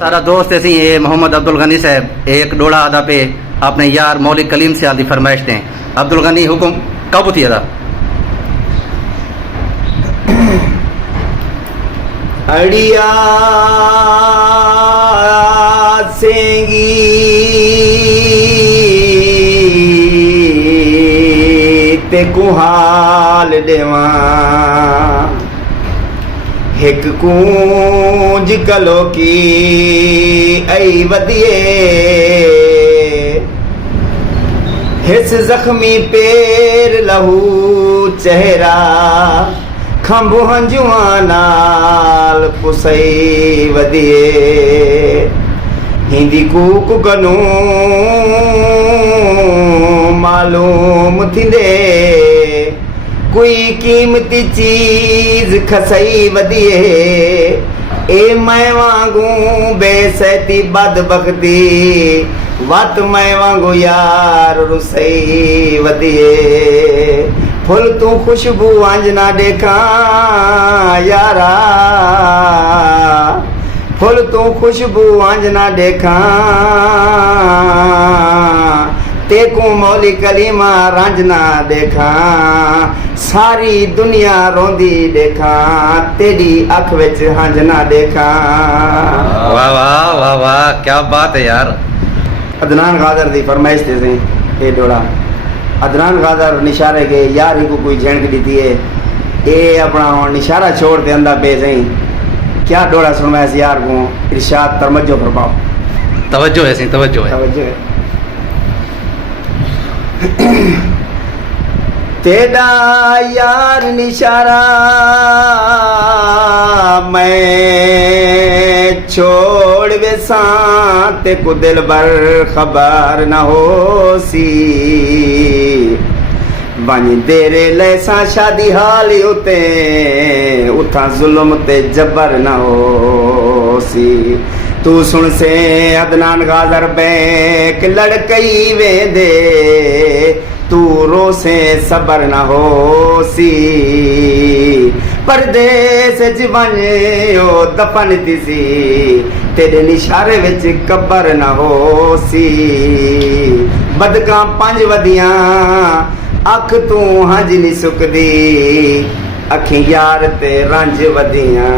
सारा दोस्त ऐसी ये मोहम्मद अब्दुल गनी साहब एक डोड़ा आदा पे अपने यार मौलिक कलीम से आदि फरमाइश दें। अब्दुल गनी हुक्म कब थी अदा अड़िया सेंगी ते कुहाल देवा हिक कूंज कलो की आई वदिए हिस जख्मी पेर लहू चेहरा खंभू हंजुआ नाल पुसई वदिए हिंदी कूक गनू मालूम थींदे कोई कीमती चीज खसई वदिए ए मैं वांगू बेसैती बदबख्ती वत मैं वांगू यार रुसई वदिए फुल तू खुशबू अंजना देखा यारा फुल तू खुशबू अंजना देखा तेकू मौली कलीमा रंजना देखा सारी दुनिया रोंदी देखा तेरी अख विच हंजना देखा। वाह वाह वाह वाह क्या बात है यार। अदनान गादर दी फरमाइश ते से ए डोड़ा अदनान गादर निशारे के यार ही को कोई झणक दी है ए अपना निशारा छोड़ दे अंदा पे सही क्या डोड़ा सुनवाया इस यार को इरशाद तवज्जो फरमाओ। तवज्जो है सी तवज्जो है तवज्जो है। तेरा यार निशारा मैं छोड़ वेसा ते को दिल भर खबर न हो सी वनी तेरे लैसा शादी हाल उते उथा जुल्म ते जबर न हो सी तू सुन से अदनान गादर बैक लड़कई वेंदे तू रो से सबर न हो सी परदेस जीवन ओ दफन दिसी तेरे निशारे विच कबर न हो सी बदका पंज वदियां अख तू हंज नहीं सुकदी अखी यार ते रंज वदियां